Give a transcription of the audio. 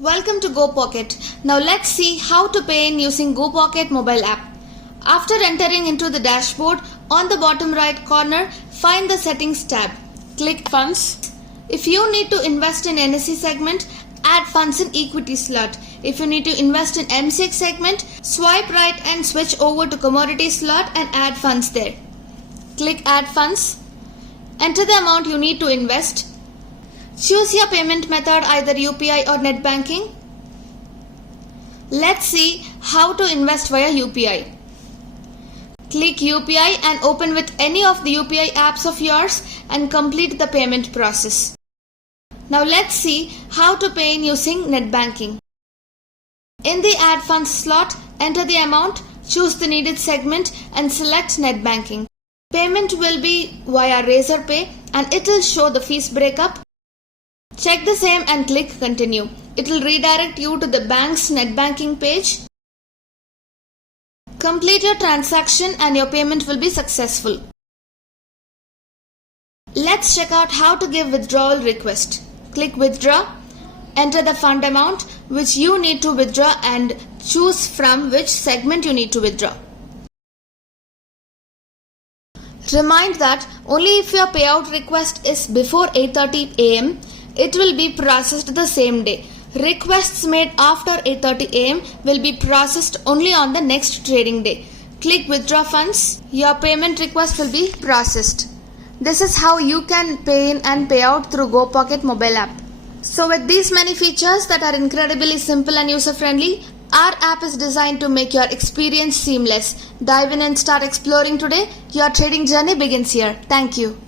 Welcome to GoPocket. Now let's see how to pay in using GoPocket mobile app. After entering into the dashboard, on the bottom right corner, find the Settings tab. Click Funds. If you need to invest in NSE segment, add funds in equity slot. If you need to invest in MCX segment, swipe right and switch over to commodity slot and add funds there. Click Add Funds. Enter the amount you need to invest. Choose your payment method, either UPI or net banking. Let's see how to invest via UPI. Click UPI and open with any of the UPI apps of yours and complete the payment process. Now let's see how to pay in using net banking. In the Add Funds slot, enter the amount, choose the needed segment and select net banking. Payment will be via Razorpay and it will show the fees breakup. Check the same and click Continue. It will redirect you to the bank's net banking page. Complete your transaction and your payment will be successful. Let's check out how to give withdrawal request. Click Withdraw. Enter the fund amount which you need to withdraw and choose from which segment you need to withdraw. Remind that only if your payout request is before 8:30 am, it will be processed the same day. Requests made after 8:30 am will be processed only on the next trading day. Click Withdraw Funds. Your payment request will be processed. This is how you can pay in and pay out through GoPocket mobile app. So with these many features that are incredibly simple and user-friendly, our app is designed to make your experience seamless. Dive in and start exploring today. Your trading journey begins here. Thank you.